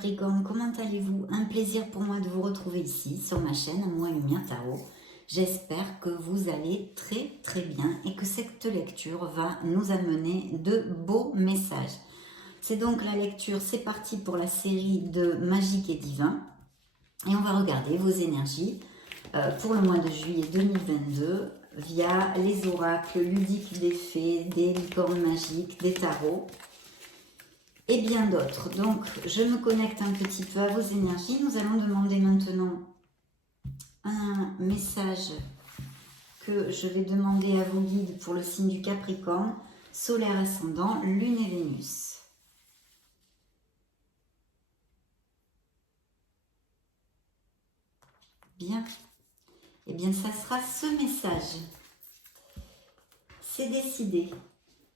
Capricorne, comment allez-vous? Un plaisir pour moi de vous retrouver ici sur ma chaîne Moi Lumière Tarot. J'espère que vous allez très bien et que cette lecture va nous amener de beaux messages. C'est donc la lecture, c'est parti pour la série de Magique et Divin. Et on va regarder vos énergies pour le mois de juillet 2022 via les oracles ludiques des fées, des licornes magiques, des tarots et bien d'autres. Donc, je me connecte un petit peu à vos énergies. Nous allons demander maintenant un message que je vais demander à vos guides pour le signe du Capricorne, solaire ascendant, Lune et Vénus. Bien. Eh bien, ça sera ce message. C'est décidé.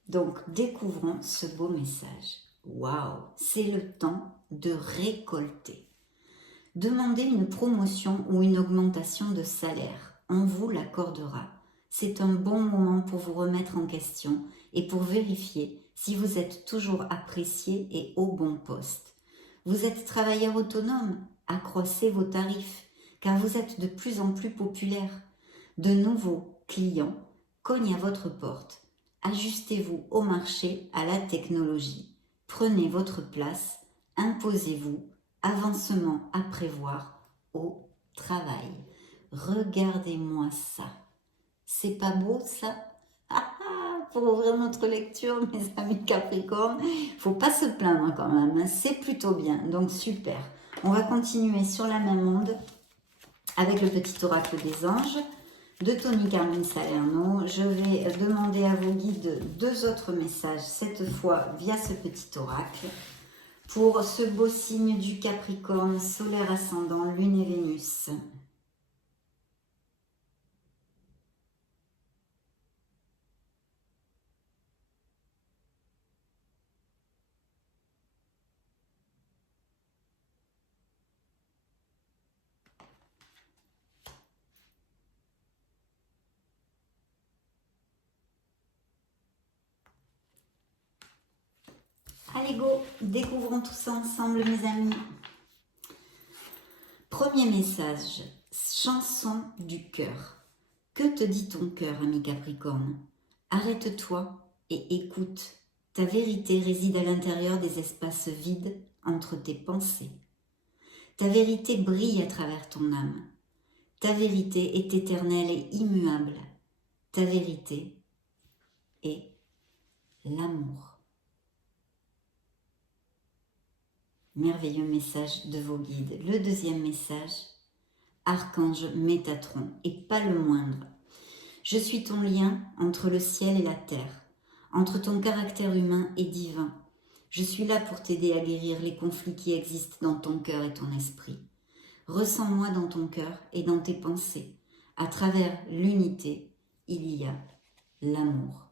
Donc, découvrons ce beau message. Waouh, c'est le temps de récolter. Demandez une promotion ou une augmentation de salaire. On vous l'accordera. C'est un bon moment pour vous remettre en question et pour vérifier si vous êtes toujours apprécié et au bon poste. Vous êtes travailleur autonome, accroissez vos tarifs car vous êtes de plus en plus populaire. De nouveaux clients cognent à votre porte. Ajustez-vous au marché, à la technologie. Prenez votre place, imposez-vous, avancement à prévoir au travail. Regardez-moi ça. C'est pas beau ça? Pour ouvrir notre lecture, mes amis Capricorne, faut pas se plaindre quand même, hein. C'est plutôt bien, donc super. On va continuer sur la même onde avec le petit oracle des anges de Tony Carmine Salerno. Je vais demander à vos guides deux autres messages, cette fois via ce petit oracle, pour ce beau signe du Capricorne, solaire ascendant, Lune et Vénus. Allez go, découvrons tout ça ensemble mes amis. Premier message, chanson du cœur. Que te dit ton cœur, ami Capricorne? Arrête-toi et écoute. Ta vérité réside à l'intérieur des espaces vides entre tes pensées. Ta vérité brille à travers ton âme. Ta vérité est éternelle et immuable. Ta vérité est l'amour. Merveilleux message de vos guides. Le deuxième message, Archange Métatron, et pas le moindre. Je suis ton lien entre le ciel et la terre, entre ton caractère humain et divin. Je suis là pour t'aider à guérir les conflits qui existent dans ton cœur et ton esprit. Ressens-moi dans ton cœur et dans tes pensées. À travers l'unité, il y a l'amour.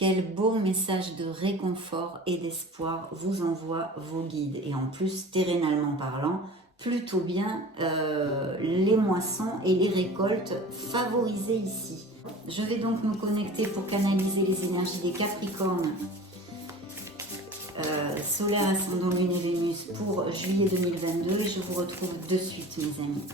Quel beau message de réconfort et d'espoir vous envoient vos guides. Et en plus, terrenalement parlant, plutôt bien les moissons et les récoltes favorisées ici. Je vais donc me connecter pour canaliser les énergies des Capricornes, solaire, ascendant, Lune et Vénus pour juillet 2022. Je vous retrouve de suite mes amis.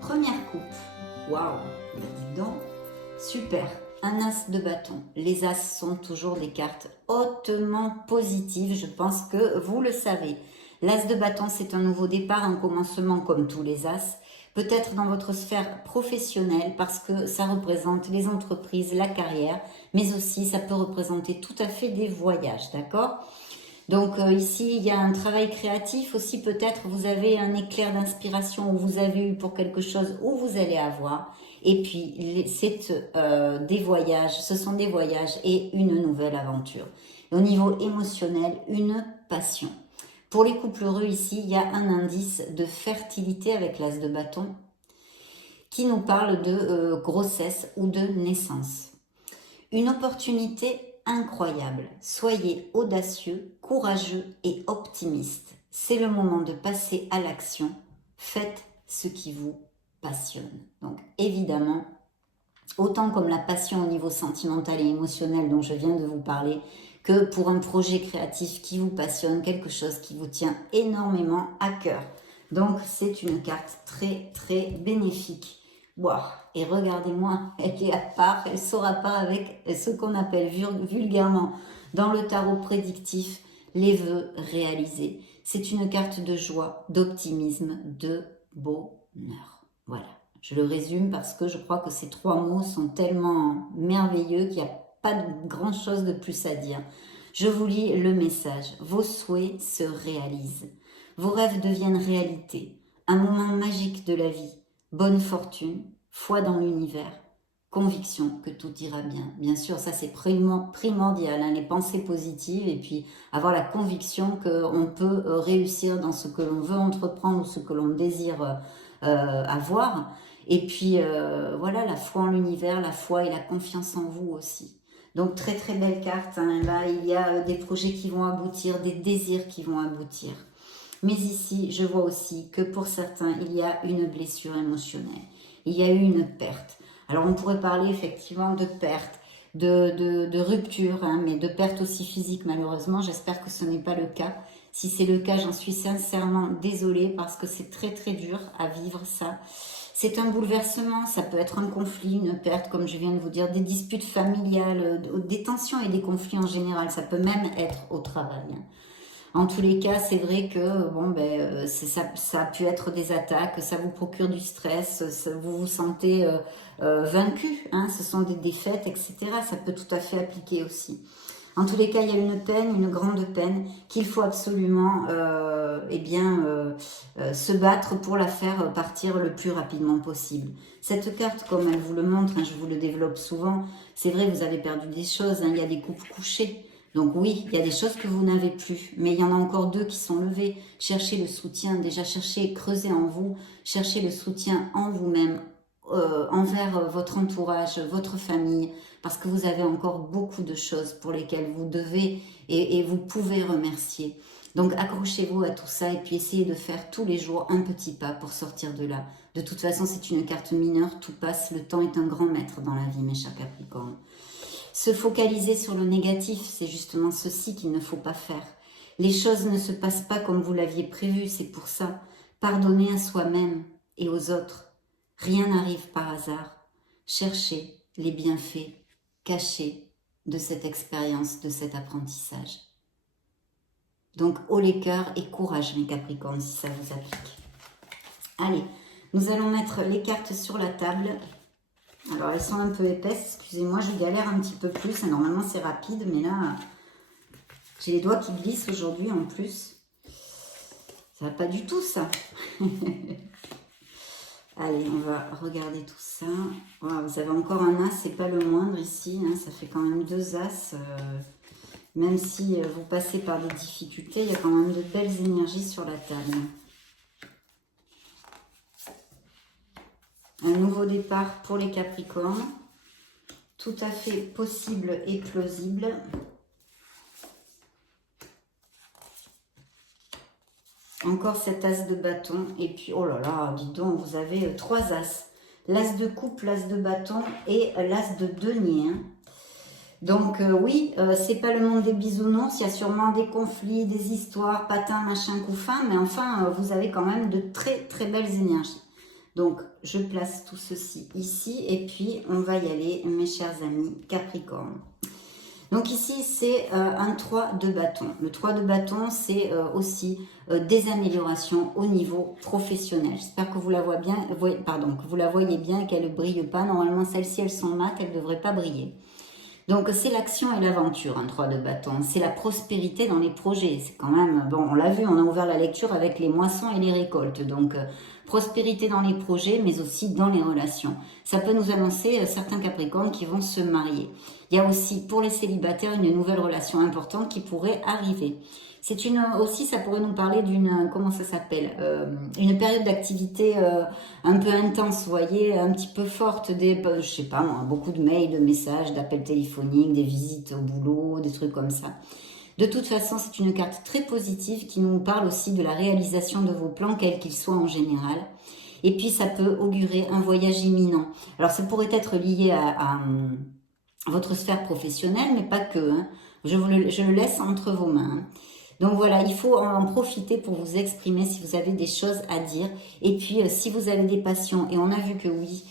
Première coupe, waouh, dis donc, super, un as de bâton. Les as sont toujours des cartes hautement positives, je pense que vous le savez. L'as de bâton, c'est un nouveau départ, un commencement comme tous les as, peut-être dans votre sphère professionnelle parce que ça représente les entreprises, la carrière, mais aussi ça peut représenter tout à fait des voyages, d'accord ? Donc ici, il y a un travail créatif aussi, peut-être vous avez un éclair d'inspiration ou vous avez eu pour quelque chose où vous allez avoir. Et puis, c'est des voyages, ce sont des voyages et une nouvelle aventure. Et au niveau émotionnel, une passion. Pour les couples heureux ici, il y a un indice de fertilité avec l'as de bâton qui nous parle de grossesse ou de naissance. Une opportunité incroyable. Soyez audacieux, courageux et optimiste. C'est le moment de passer à l'action. Faites ce qui vous passionne. Donc évidemment, autant comme la passion au niveau sentimental et émotionnel dont je viens de vous parler, que pour un projet créatif qui vous passionne, quelque chose qui vous tient énormément à cœur. Donc c'est une carte très très bénéfique. Wow. Et regardez-moi, elle est à part, elle sort à part avec ce qu'on appelle vulgairement dans le tarot prédictif les vœux réalisés. C'est une carte de joie, d'optimisme, de bonheur. Voilà, je le résume parce que je crois que ces 3 mots sont tellement merveilleux qu'il n'y a pas de grand chose de plus à dire. Je vous lis le message. Vos souhaits se réalisent. Vos rêves deviennent réalité. Un moment magique de la vie. Bonne fortune, foi dans l'univers, conviction que tout ira bien. Bien sûr, ça c'est primordial, hein, les pensées positives et puis avoir la conviction qu'on peut réussir dans ce que l'on veut entreprendre ou ce que l'on désire avoir. Et puis voilà, la foi en l'univers, la foi et la confiance en vous aussi. Donc très très belle carte, hein. Là il y a des projets qui vont aboutir, des désirs qui vont aboutir. Mais ici, je vois aussi que pour certains, il y a une blessure émotionnelle. Il y a eu une perte. Alors, on pourrait parler effectivement de perte, de rupture, hein, mais de perte aussi physique, malheureusement. J'espère que ce n'est pas le cas. Si c'est le cas, j'en suis sincèrement désolée parce que c'est très, très dur à vivre ça. C'est un bouleversement, ça peut être un conflit, une perte, comme je viens de vous dire, des disputes familiales, des tensions et des conflits en général. Ça peut même être au travail, hein. En tous les cas, c'est vrai que bon, ça a pu être des attaques, ça vous procure du stress, vous vous sentez vaincu, hein, ce sont des défaites, etc. Ça peut tout à fait appliquer aussi. En tous les cas, il y a une peine, une grande peine, qu'il faut absolument se battre pour la faire partir le plus rapidement possible. Cette carte, comme elle vous le montre, hein, je vous le développe souvent, c'est vrai, vous avez perdu des choses, hein, il y a des couples couchés. Donc oui, il y a des choses que vous n'avez plus, mais il y en a encore 2 qui sont levées. Cherchez le soutien, déjà cherchez, creusez en vous, cherchez le soutien en vous-même, envers votre entourage, votre famille, parce que vous avez encore beaucoup de choses pour lesquelles vous devez et vous pouvez remercier. Donc accrochez-vous à tout ça et puis essayez de faire tous les jours un petit pas pour sortir de là. De toute façon, c'est une carte mineure, tout passe, le temps est un grand maître dans la vie, mes chers Capricornes. Se focaliser sur le négatif, c'est justement ceci qu'il ne faut pas faire. Les choses ne se passent pas comme vous l'aviez prévu, c'est pour ça. Pardonnez à soi-même et aux autres. Rien n'arrive par hasard. Cherchez les bienfaits cachés de cette expérience, de cet apprentissage. Donc, haut les cœurs et courage, mes Capricornes, si ça vous applique. Allez, nous allons mettre les cartes sur la table. Alors, elles sont un peu épaisses, excusez-moi, je galère un petit peu plus. Normalement, c'est rapide, mais là, j'ai les doigts qui glissent aujourd'hui en plus. Ça va pas du tout, ça. Allez, on va regarder tout ça. Voilà, vous avez encore un as, c'est pas le moindre ici, hein, ça fait quand même 2 as. Même si vous passez par des difficultés, il y a quand même de belles énergies sur la table. Un nouveau départ pour les Capricornes, tout à fait possible et plausible. Encore cet as de bâton, et puis, oh là là, dis donc, vous avez 3 as. L'as de coupe, l'as de bâton et l'as de denier. Hein. Donc oui, c'est pas le monde des bisounours, il y a sûrement des conflits, des histoires, patins, machin, couffin, mais enfin, vous avez quand même de très très belles énergies. Donc, je place tout ceci ici, et puis on va y aller, mes chers amis Capricorne. Donc ici, c'est un 3 de bâton. Le 3 de bâton, c'est aussi des améliorations au niveau professionnel. J'espère que vous la voyez bien, que vous la voyez bien et qu'elle ne brille pas. Normalement, celles-ci, elles sont mates, elles ne devraient pas briller. Donc, c'est l'action et l'aventure, un 3 de bâton. C'est la prospérité dans les projets. C'est quand même, bon, on l'a vu, on a ouvert la lecture avec les moissons et les récoltes. Donc, prospérité dans les projets, mais aussi dans les relations. Ça peut nous annoncer certains Capricornes qui vont se marier. Il y a aussi, pour les célibataires, une nouvelle relation importante qui pourrait arriver. C'est aussi, ça pourrait nous parler d'une, comment ça s'appelle, une période d'activité un peu intense, vous voyez, un petit peu forte, je sais pas moi, beaucoup de mails, de messages, d'appels téléphoniques, des visites au boulot, des trucs comme ça. De toute façon, c'est une carte très positive qui nous parle aussi de la réalisation de vos plans, quels qu'ils soient en général. Et puis, ça peut augurer un voyage imminent. Alors, ça pourrait être lié à votre sphère professionnelle, mais pas que. Hein. Je le laisse entre vos mains. Hein. Donc voilà, il faut en profiter pour vous exprimer si vous avez des choses à dire. Et puis, si vous avez des passions, et on a vu que oui,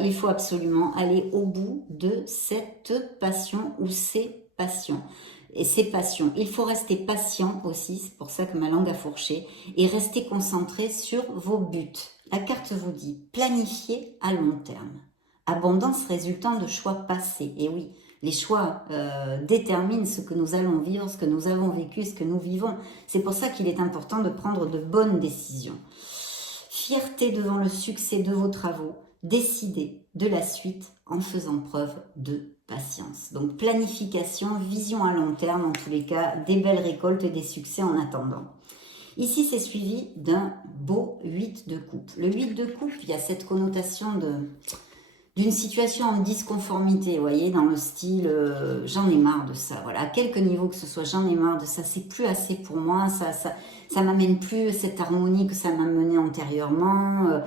il faut absolument aller au bout de cette passion ou ces passions. Et ces passions, il faut rester patient aussi, c'est pour ça que ma langue a fourché, et rester concentré sur vos buts. La carte vous dit, planifiez à long terme. Abondance résultant de choix passés. Et oui, les choix déterminent ce que nous allons vivre, ce que nous avons vécu, ce que nous vivons. C'est pour ça qu'il est important de prendre de bonnes décisions. Fierté devant le succès de vos travaux. Décidez de la suite en faisant preuve de patience. Donc planification, vision à long terme, en tous les cas, des belles récoltes et des succès en attendant. Ici, c'est suivi d'un beau 8 de coupe. Le 8 de coupe, il y a cette connotation d'une situation en disconformité, vous voyez, dans le style j'en ai marre de ça, voilà, à quelque niveau que ce soit, j'en ai marre de ça, c'est plus assez pour moi, ça m'amène plus cette harmonie que ça m'a mené antérieurement,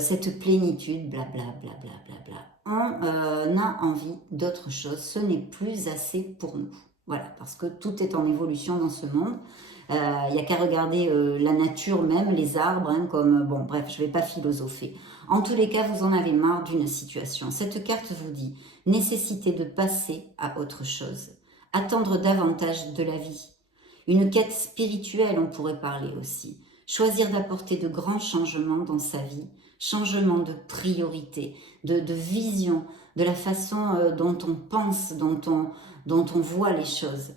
cette plénitude, blablabla, blablabla. On a envie d'autre chose, ce n'est plus assez pour nous, voilà, parce que tout est en évolution dans ce monde. Il n'y a qu'à regarder la nature même, les arbres, hein, comme, bon bref, je ne vais pas philosopher. En tous les cas, vous en avez marre d'une situation. Cette carte vous dit, nécessité de passer à autre chose, attendre davantage de la vie. Une quête spirituelle, on pourrait parler aussi. Choisir d'apporter de grands changements dans sa vie, changement de priorité, de vision, de la façon dont on pense, dont on voit les choses.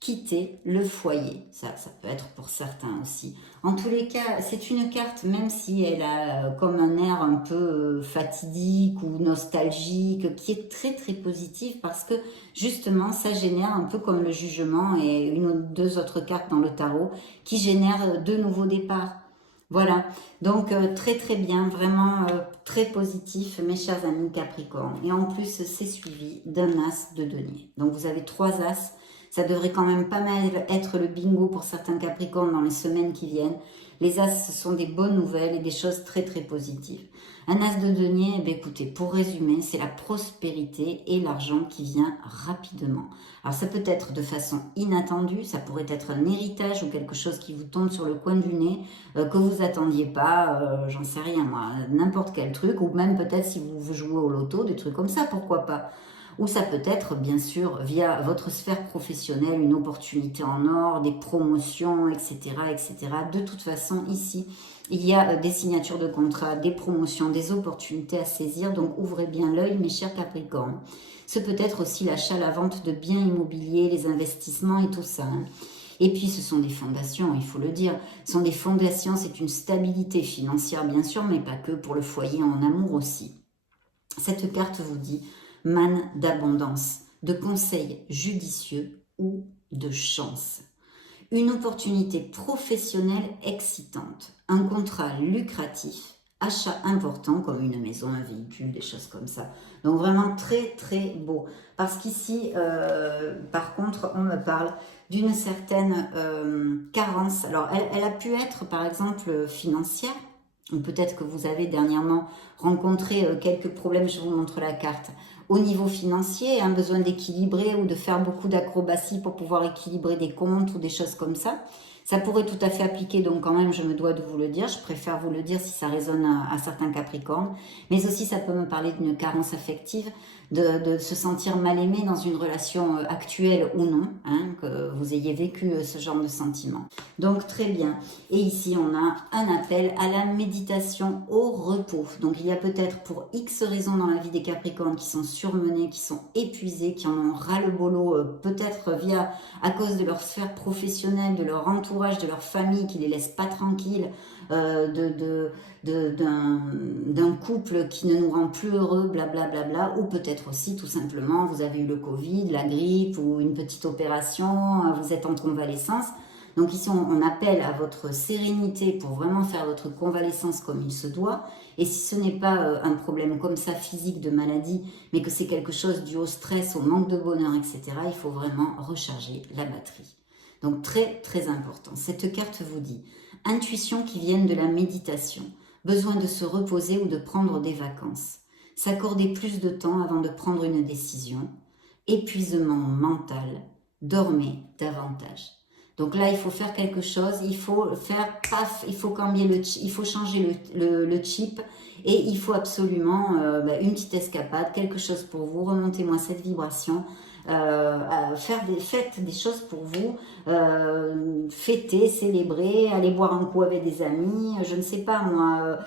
Quitter le foyer, ça peut être pour certains aussi. En tous les cas, c'est une carte, même si elle a comme un air un peu fatidique ou nostalgique, qui est très très positive parce que justement, ça génère un peu comme le jugement et une ou deux autres cartes dans le tarot qui génèrent de nouveaux départs. Voilà, donc très très bien, vraiment très positif mes chers amis Capricorne. Et en plus, c'est suivi d'un as de denier. Donc vous avez 3 as. Ça devrait quand même pas mal être le bingo pour certains Capricornes dans les semaines qui viennent. Les as, ce sont des bonnes nouvelles et des choses très très positives. Un as de denier, eh bien, écoutez, pour résumer, c'est la prospérité et l'argent qui vient rapidement. Alors ça peut être de façon inattendue, ça pourrait être un héritage ou quelque chose qui vous tombe sur le coin du nez, que vous attendiez pas, j'en sais rien moi, n'importe quel truc, ou même peut-être si vous jouez au loto, des trucs comme ça, pourquoi pas. Ou ça peut être, bien sûr, via votre sphère professionnelle, une opportunité en or, des promotions, etc., etc. De toute façon, ici, il y a des signatures de contrats, des promotions, des opportunités à saisir. Donc, ouvrez bien l'œil, mes chers Capricornes. Ce peut être aussi l'achat, la vente de biens immobiliers, les investissements et tout ça. Hein. Et puis, ce sont des fondations, il faut le dire. Ce sont des fondations, c'est une stabilité financière, bien sûr, mais pas que pour le foyer, en amour aussi. Cette carte vous dit manne d'abondance, de conseils judicieux ou de chance. Une opportunité professionnelle excitante, un contrat lucratif, achat important comme une maison, un véhicule, des choses comme ça. Donc vraiment très très beau. Parce qu'ici, par contre, on me parle d'une certaine carence. Alors elle a pu être par exemple financière, ou peut-être que vous avez dernièrement rencontré quelques problèmes, je vous montre la carte, au niveau financier, un besoin d'équilibrer ou de faire beaucoup d'acrobatie pour pouvoir équilibrer des comptes ou des choses comme ça. Ça pourrait tout à fait appliquer, donc quand même je me dois de vous le dire, je préfère vous le dire si ça résonne à certains Capricornes, mais aussi ça peut me parler d'une carence affective, de se sentir mal aimé dans une relation actuelle ou non, hein, que vous ayez vécu ce genre de sentiment. Donc très bien, et ici on a un appel à la méditation au repos, donc il y a peut-être pour X raisons dans la vie des Capricornes qui sont surmenés, qui sont épuisés, qui en ont ras-le-bolo, peut-être à cause de leur sphère professionnelle, de leur entourage, de leur famille, qui les laisse pas tranquilles, d'un couple qui ne nous rend plus heureux, blablabla, ou peut-être aussi tout simplement vous avez eu le Covid, la grippe ou une petite opération, vous êtes en convalescence. Donc ici, on appelle à votre sérénité pour vraiment faire votre convalescence comme il se doit. Et si ce n'est pas un problème comme ça physique de maladie, mais que c'est quelque chose dû au stress, au manque de bonheur, etc., il faut vraiment recharger la batterie. Donc très très important. Cette carte vous dit intuitions qui viennent de la méditation, besoin de se reposer ou de prendre des vacances, s'accorder plus de temps avant de prendre une décision, épuisement mental, dormez davantage. Donc là, il faut faire quelque chose, il faut faire paf, il faut changer le chip et il faut absolument une petite escapade, quelque chose pour vous, remontez-moi cette vibration, faites des choses pour vous, fêter, célébrer, aller boire un coup avec des amis, je ne sais pas moi,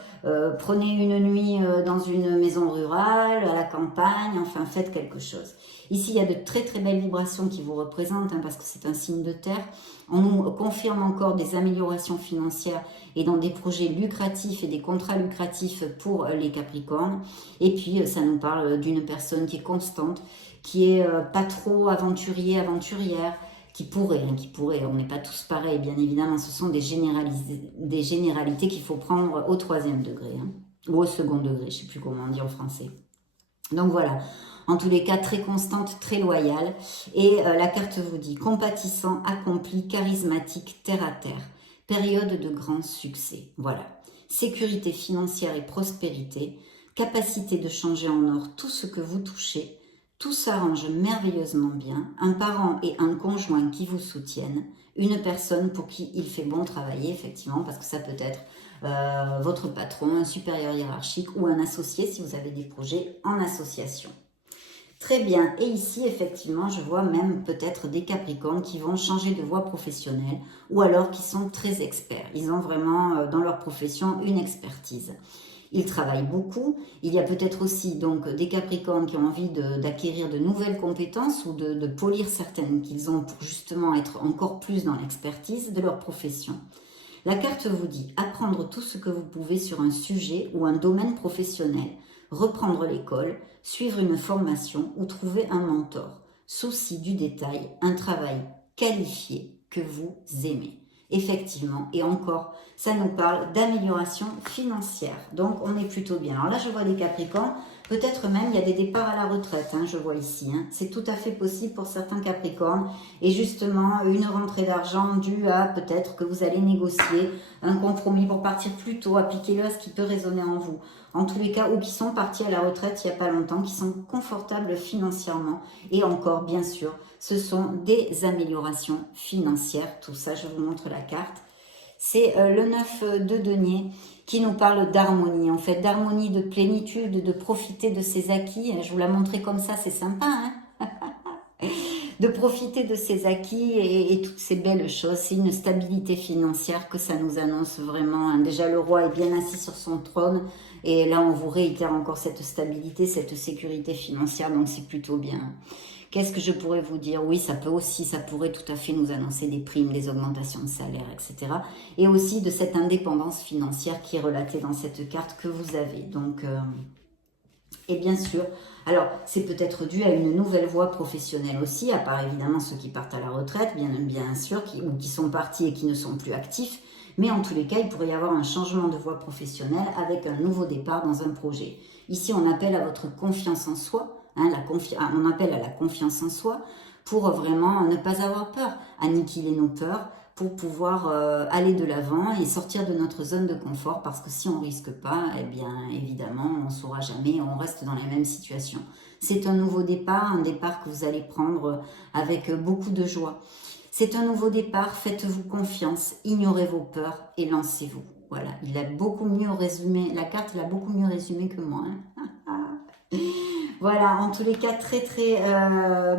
prenez une nuit dans une maison rurale, à la campagne, enfin faites quelque chose. Ici, il y a de très très belles vibrations qui vous représentent parce que c'est un signe de terre. On nous confirme encore des améliorations financières et dans des projets lucratifs et des contrats lucratifs pour les Capricornes. Et puis, ça nous parle d'une personne qui est constante, qui est pas trop aventurière, qui pourrait, on n'est pas tous pareils, bien évidemment, ce sont des généralités qu'il faut prendre au 3e degré, ou au 2e degré, je ne sais plus comment on dit en français. Donc voilà, en tous les cas, très constante, très loyale. Et la carte vous dit compatissant, accompli, charismatique, terre à terre. Période de grand succès. Voilà. Sécurité financière et prospérité. Capacité de changer en or tout ce que vous touchez. Tout s'arrange merveilleusement bien. Un parent et un conjoint qui vous soutiennent. Une personne pour qui il fait bon travailler, effectivement, parce que ça peut être votre patron, un supérieur hiérarchique ou un associé si vous avez des projets en association. Très bien, et ici effectivement je vois même peut-être des Capricornes qui vont changer de voie professionnelle ou alors qui sont très experts. Ils ont vraiment dans leur profession une expertise. Ils travaillent beaucoup. Il y a peut-être aussi donc des Capricornes qui ont envie d'acquérir de nouvelles compétences ou de polir certaines qu'ils ont pour justement être encore plus dans l'expertise de leur profession. La carte vous dit apprendre tout ce que vous pouvez sur un sujet ou un domaine professionnel, reprendre l'école, suivre une formation ou trouver un mentor. Souci du détail, un travail qualifié que vous aimez. Effectivement, et encore, ça nous parle d'amélioration financière. Donc, on est plutôt bien. Alors là, je vois des Capricornes. Peut-être même, il y a des départs à la retraite, je vois ici. C'est tout à fait possible pour certains Capricornes. Et justement, une rentrée d'argent due à peut-être que vous allez négocier un compromis pour partir plus tôt. Appliquez-le à ce qui peut résonner en vous. En tous les cas, ou qui sont partis à la retraite il n'y a pas longtemps, qui sont confortables financièrement. Et encore, bien sûr, ce sont des améliorations financières. Tout ça, je vous montre la carte. C'est le 9 de denier qui nous parle d'harmonie, en fait, d'harmonie, de plénitude, de profiter de ses acquis. Je vous la montrer comme ça, c'est sympa, de profiter de ses acquis et toutes ces belles choses. C'est une stabilité financière que ça nous annonce vraiment. Déjà, le roi est bien assis sur son trône et là, on vous réitère encore cette stabilité, cette sécurité financière, donc c'est plutôt bien. Qu'est-ce que je pourrais vous dire? Oui, ça pourrait tout à fait nous annoncer des primes, des augmentations de salaire, etc. Et aussi de cette indépendance financière qui est relatée dans cette carte que vous avez. Donc, et bien sûr, alors c'est peut-être dû à une nouvelle voie professionnelle aussi, à part évidemment ceux qui partent à la retraite, bien sûr, ou qui sont partis et qui ne sont plus actifs. Mais en tous les cas, il pourrait y avoir un changement de voie professionnelle avec un nouveau départ dans un projet. Ici, on appelle à votre confiance en soi. On appelle à la confiance en soi pour vraiment ne pas avoir peur, annihiler nos peurs pour pouvoir aller de l'avant et sortir de notre zone de confort parce que si on ne risque pas, eh bien évidemment on ne saura jamais, on reste dans les mêmes situations. C'est un nouveau départ, un départ que vous allez prendre avec beaucoup de joie. C'est un nouveau départ, faites-vous confiance, ignorez vos peurs et lancez-vous. Voilà, il a beaucoup mieux résumé, la carte l'a beaucoup mieux résumé que moi. Voilà, en tous les cas, très très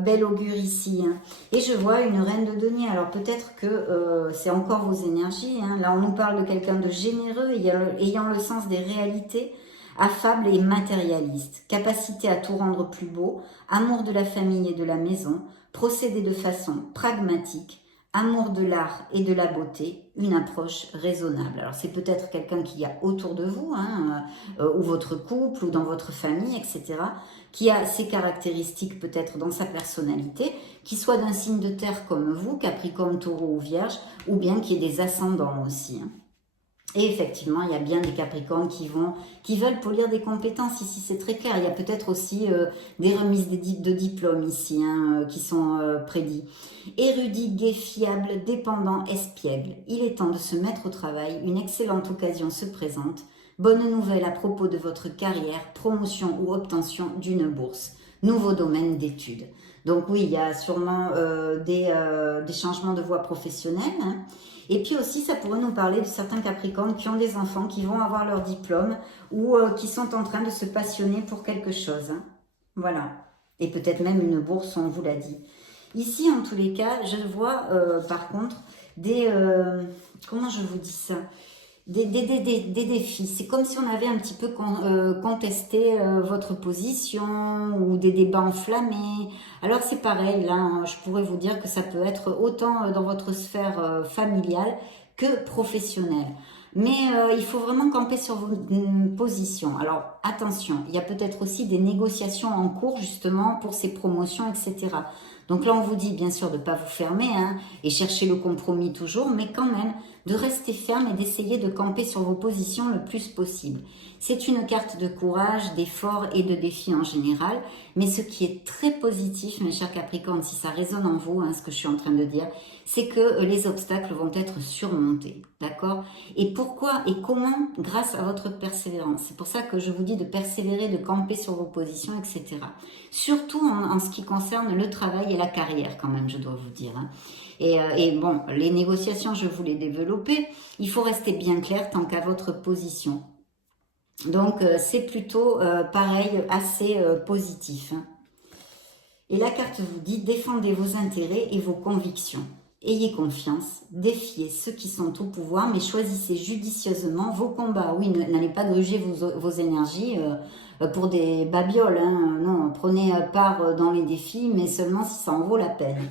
bel augure ici. Et je vois une reine de denier. Alors peut-être que c'est encore vos énergies. Là, on nous parle de quelqu'un de généreux, ayant le sens des réalités, affable et matérialiste. Capacité à tout rendre plus beau, amour de la famille et de la maison, procéder de façon pragmatique, amour de l'art et de la beauté, une approche raisonnable. Alors c'est peut-être quelqu'un qui y a autour de vous, hein, ou votre couple, ou dans votre famille, etc., qui a ces caractéristiques peut-être dans sa personnalité, qui soit d'un signe de terre comme vous, Capricorne, Taureau ou Vierge, ou bien qui ait des ascendants aussi, hein. Et effectivement, il y a bien des Capricornes qui veulent polir des compétences ici, c'est très clair. Il y a peut-être aussi des remises de diplômes ici, hein, qui sont prédits. Érudit, gai, fiable, dépendant, espiègle. Il est temps de se mettre au travail. Une excellente occasion se présente. Bonne nouvelle à propos de votre carrière, promotion ou obtention d'une bourse. Nouveau domaine d'études. Donc oui, il y a sûrement des changements de voie professionnelle, hein. Et puis aussi, ça pourrait nous parler de certains Capricornes qui ont des enfants, qui vont avoir leur diplôme ou qui sont en train de se passionner pour quelque chose, hein. Voilà. Et peut-être même une bourse, on vous l'a dit. Ici, en tous les cas, je vois par contre des... comment je vous dis ça ? Des défis. C'est comme si on avait un petit peu contesté votre position ou des débats enflammés. Alors c'est pareil, là, hein, je pourrais vous dire que ça peut être autant dans votre sphère familiale que professionnelle. Mais il faut vraiment camper sur vos positions. Alors attention, il y a peut-être aussi des négociations en cours justement pour ces promotions, etc. Donc là, on vous dit bien sûr de ne pas vous fermer, hein, et chercher le compromis toujours, mais quand même de rester ferme et d'essayer de camper sur vos positions le plus possible. C'est une carte de courage, d'effort et de défi en général, mais ce qui est très positif, mes chers Capricornes, si ça résonne en vous, hein, ce que je suis en train de dire, c'est que les obstacles vont être surmontés, d'accord? Et pourquoi et comment? Grâce à votre persévérance. C'est pour ça que je vous dis de persévérer, de camper sur vos positions, etc. Surtout en ce qui concerne le travail et la carrière, quand même, je dois vous dire, hein. Et bon, les négociations, je vous les développer. Il faut rester bien clair tant qu'à votre position. Donc, c'est plutôt, pareil, assez positif, hein. Et la carte vous dit, défendez vos intérêts et vos convictions. Ayez confiance, défiez ceux qui sont au pouvoir, mais choisissez judicieusement vos combats. Oui, n'allez pas gruger vos énergies pour des babioles, hein. Non, prenez part dans les défis, mais seulement si ça en vaut la peine.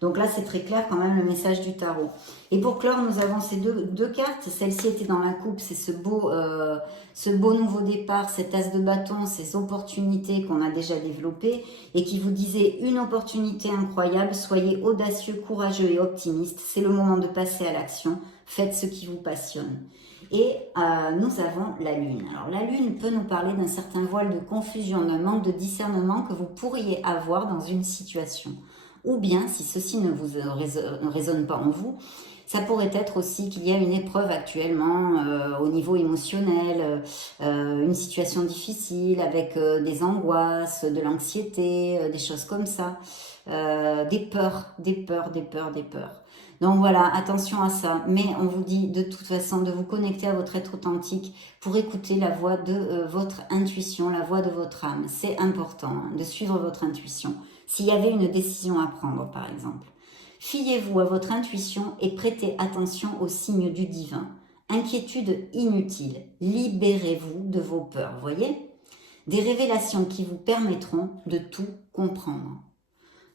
Donc là, c'est très clair quand même le message du tarot. Et pour clore, nous avons ces deux cartes. Celle-ci était dans la coupe, c'est ce beau nouveau départ, cet as de bâton, ces opportunités qu'on a déjà développées et qui vous disait une opportunité incroyable. Soyez audacieux, courageux et optimiste. C'est le moment de passer à l'action. Faites ce qui vous passionne. Et nous avons la Lune. Alors la Lune peut nous parler d'un certain voile de confusion, d'un manque de discernement que vous pourriez avoir dans une situation. Ou bien, si ceci ne vous résonne pas en vous, ça pourrait être aussi qu'il y a une épreuve actuellement au niveau émotionnel, une situation difficile avec des angoisses, de l'anxiété, des choses comme ça, des peurs. Donc voilà, attention à ça. Mais on vous dit de toute façon de vous connecter à votre être authentique pour écouter la voix de votre intuition, la voix de votre âme. C'est important, hein, de suivre votre intuition. S'il y avait une décision à prendre, par exemple. Fiez-vous à votre intuition et prêtez attention aux signes du divin. Inquiétude inutile. Libérez-vous de vos peurs, voyez? Des révélations qui vous permettront de tout comprendre.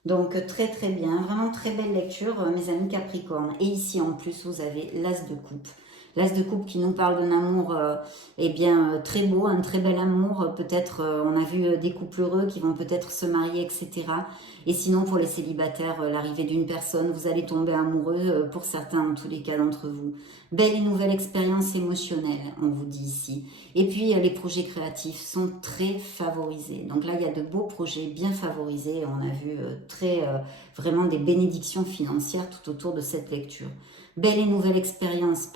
Donc très très bien, vraiment très belle lecture mes amis Capricorne. Et ici en plus vous avez l'As de coupe. L'As de coupe qui nous parle d'un amour très beau, un très bel amour. Peut-être on a vu des couples heureux qui vont peut-être se marier, etc. Et sinon pour les célibataires, l'arrivée d'une personne, vous allez tomber amoureux pour certains, en tous les cas d'entre vous. Belle et nouvelle expérience émotionnelle, on vous dit ici. Et puis les projets créatifs sont très favorisés. Donc là il y a de beaux projets bien favorisés. On a vu vraiment des bénédictions financières tout autour de cette lecture. Belle et nouvelle expérience,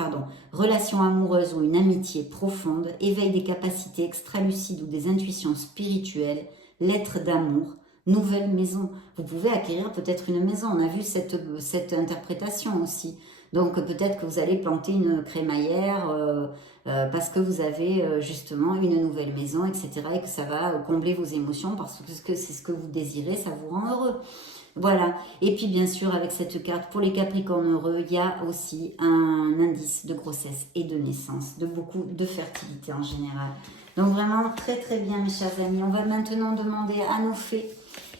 relation amoureuse ou une amitié profonde, éveil des capacités extralucides ou des intuitions spirituelles, lettres d'amour, nouvelle maison. Vous pouvez acquérir peut-être une maison, on a vu cette interprétation aussi. Donc peut-être que vous allez planter une crémaillère parce que vous avez justement une nouvelle maison, etc. Et que ça va combler vos émotions parce que c'est ce que vous désirez, ça vous rend heureux. Voilà, et puis bien sûr avec cette carte, pour les Capricornes heureux, il y a aussi un indice de grossesse et de naissance, de beaucoup de fertilité en général. Donc vraiment très très bien mes chers amis, on va maintenant demander à nos fées,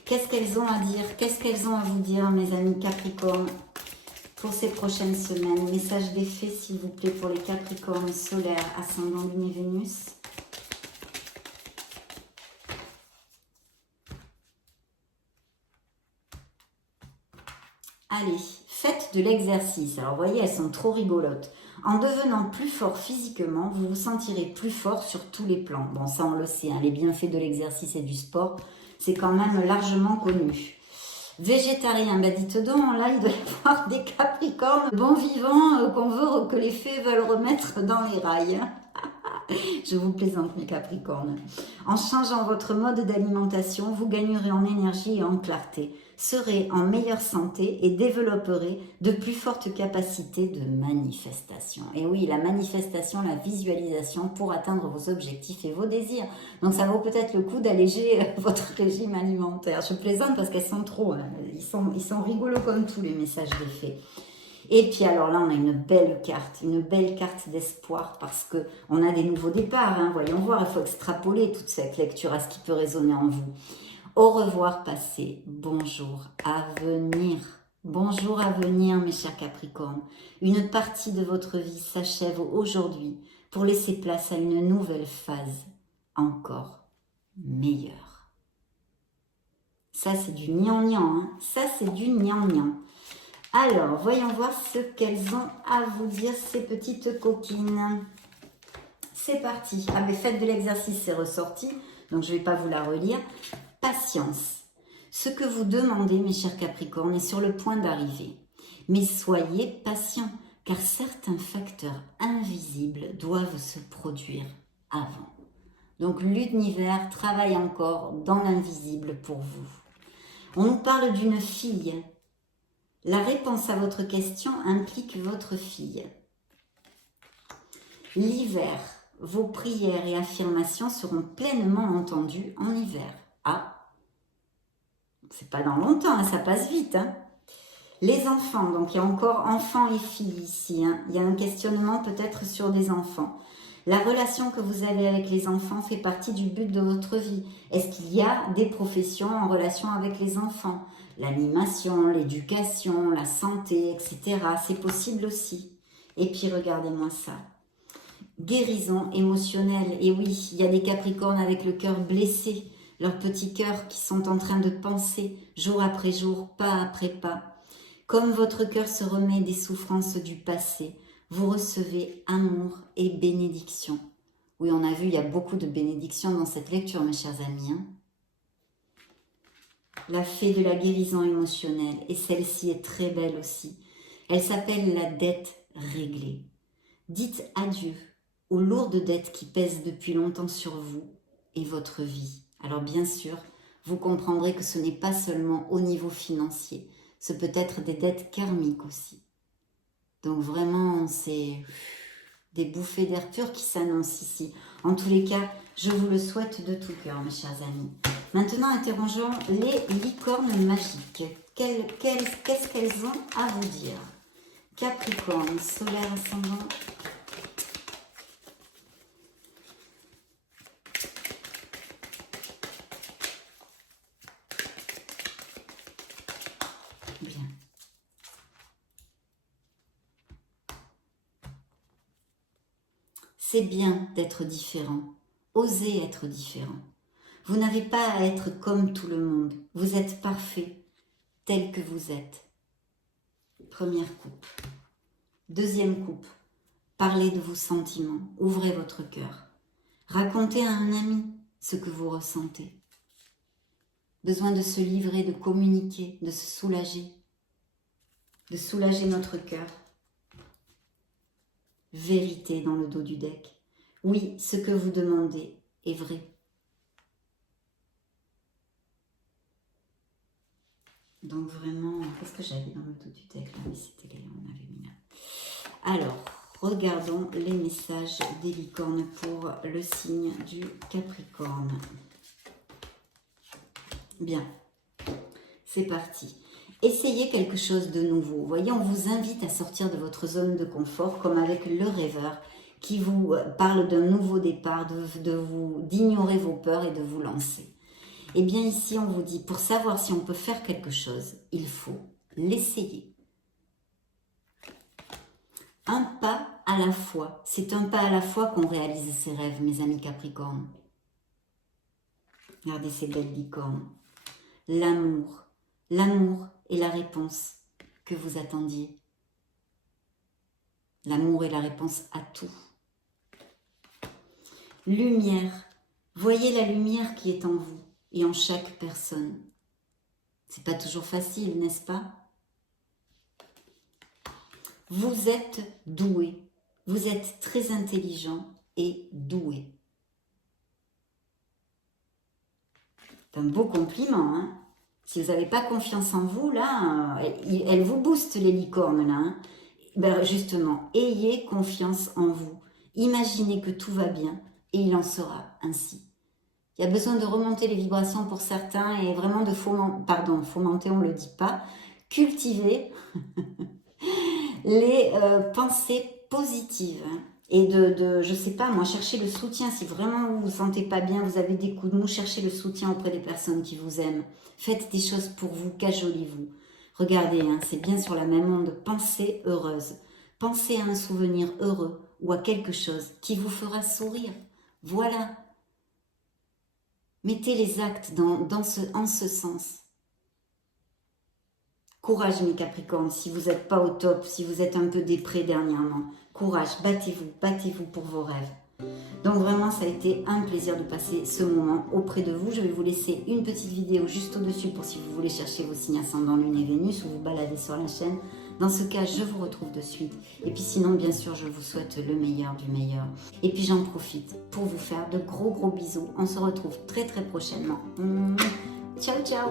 qu'est-ce qu'elles ont à dire, qu'est-ce qu'elles ont à vous dire mes amis Capricornes. pour ces prochaines semaines. Message des fées, s'il vous plaît, pour les Capricornes solaires, ascendant Lune et Vénus. Allez, faites de l'exercice. Alors, vous voyez, elles sont trop rigolotes. En devenant plus fort physiquement, vous vous sentirez plus fort sur tous les plans. Bon, ça, on le sait, hein, les bienfaits de l'exercice et du sport, c'est quand même largement connu. Végétarien, bah dites donc, là, il doit y avoir des Capricornes bons vivants que les fées veulent remettre dans les rails. Je vous plaisante, mes Capricornes. En changeant votre mode d'alimentation, vous gagnerez en énergie et en clarté, serez en meilleure santé et développerez de plus fortes capacités de manifestation. Et oui, la manifestation, la visualisation pour atteindre vos objectifs et vos désirs. Donc ça vaut peut-être le coup d'alléger votre régime alimentaire. Je plaisante parce qu'elles sont trop, hein. Ils sont rigolos comme tous les messages des fées. Et puis alors là, on a une belle carte d'espoir parce que on a des nouveaux départs. Hein, voyons voir, il faut extrapoler toute cette lecture à ce qui peut résonner en vous. Au revoir passé, bonjour à venir. Bonjour à venir, mes chers Capricornes. Une partie de votre vie s'achève aujourd'hui pour laisser place à une nouvelle phase encore meilleure. Ça, c'est du gnangnan. Hein. Ça, c'est du gnangnan. Alors, voyons voir ce qu'elles ont à vous dire, ces petites coquines. C'est parti. Ah, mais faites de l'exercice, c'est ressorti, donc je ne vais pas vous la relire. Patience. Ce que vous demandez, mes chers Capricornes, est sur le point d'arriver. Mais soyez patients, car certains facteurs invisibles doivent se produire avant. Donc, l'univers travaille encore dans l'invisible pour vous. On nous parle d'une fille. La réponse à votre question implique votre fille. L'hiver, vos prières et affirmations seront pleinement entendues en hiver. Ah, c'est pas dans longtemps, hein, ça passe vite. Hein. Les enfants, donc il y a encore enfants et filles ici. Hein. Il y a un questionnement peut-être sur des enfants. La relation que vous avez avec les enfants fait partie du but de votre vie. Est-ce qu'il y a des professions en relation avec les enfants ? L'animation, l'éducation, la santé, etc. C'est possible aussi. Et puis, regardez-moi ça. Guérison émotionnelle. Et oui, il y a des Capricornes avec le cœur blessé, leurs petits cœurs qui sont en train de penser jour après jour, pas après pas. Comme votre cœur se remet des souffrances du passé, vous recevez amour et bénédiction. Oui, on a vu, il y a beaucoup de bénédictions dans cette lecture, mes chers amis. Hein. La fée de la guérison émotionnelle, et celle-ci est très belle aussi. Elle s'appelle la dette réglée. Dites adieu aux lourdes dettes qui pèsent depuis longtemps sur vous et votre vie. Alors bien sûr, vous comprendrez que ce n'est pas seulement au niveau financier, ce peut être des dettes karmiques aussi. Donc vraiment, c'est des bouffées d'air pur qui s'annoncent ici. En tous les cas, je vous le souhaite de tout cœur, mes chers amis. Maintenant, interrogeons les licornes magiques. Qu'est-ce qu'elles ont à vous dire? Capricorne, solaire, ascendant. Bien. C'est bien d'être différent. Osez être différent. Vous n'avez pas à être comme tout le monde. Vous êtes parfait, tel que vous êtes. Première coupe. Deuxième coupe. Parlez de vos sentiments. Ouvrez votre cœur. Racontez à un ami ce que vous ressentez. Besoin de se livrer, de communiquer, de se soulager. De soulager notre cœur. Vérité dans le dos du deck. Oui, ce que vous demandez est vrai. Donc vraiment, qu'est-ce que j'avais dans le dos du deck là? Mais c'était les on avait mis là. Alors, regardons les messages des licornes pour le signe du Capricorne. Bien, c'est parti. Essayez quelque chose de nouveau. Vous voyez, on vous invite à sortir de votre zone de confort, comme avec le rêveur, qui vous parle d'un nouveau départ, d'ignorer vos peurs et de vous lancer. Eh bien ici, on vous dit, pour savoir si on peut faire quelque chose, il faut l'essayer. Un pas à la fois. C'est un pas à la fois qu'on réalise ses rêves, mes amis Capricornes. Regardez ces belles licornes. L'amour. L'amour est la réponse que vous attendiez. L'amour est la réponse à tout. Lumière. Voyez la lumière qui est en vous et en chaque personne. C'est pas toujours facile, n'est-ce pas? Vous êtes doué. Vous êtes très intelligent et doué. C'est un beau compliment, hein? Si vous n'avez pas confiance en vous, là, elle vous booste les licornes, là. Hein? Ben justement, ayez confiance en vous. Imaginez que tout va bien et il en sera ainsi. Il y a besoin de remonter les vibrations pour certains et vraiment de fomenter, on ne le dit pas, cultiver les pensées positives. Hein. Et je sais pas, moi, chercher le soutien. Si vraiment vous vous sentez pas bien, vous avez des coups de mou, cherchez le soutien auprès des personnes qui vous aiment. Faites des choses pour vous, cajolez-vous. Regardez, hein, c'est bien sur la même onde. Pensez heureuse. Pensez à un souvenir heureux ou à quelque chose qui vous fera sourire. Voilà. Mettez les actes en ce sens. Courage mes Capricornes, si vous n'êtes pas au top, si vous êtes un peu dépré dernièrement. Courage, battez-vous pour vos rêves. Donc vraiment, ça a été un plaisir de passer ce moment auprès de vous. Je vais vous laisser une petite vidéo juste au-dessus pour si vous voulez chercher vos signes ascendants Lune et Vénus ou vous balader sur la chaîne. Dans ce cas, je vous retrouve de suite. Et puis sinon, bien sûr, je vous souhaite le meilleur du meilleur. Et puis j'en profite pour vous faire de gros bisous. On se retrouve très prochainement. Ciao, ciao!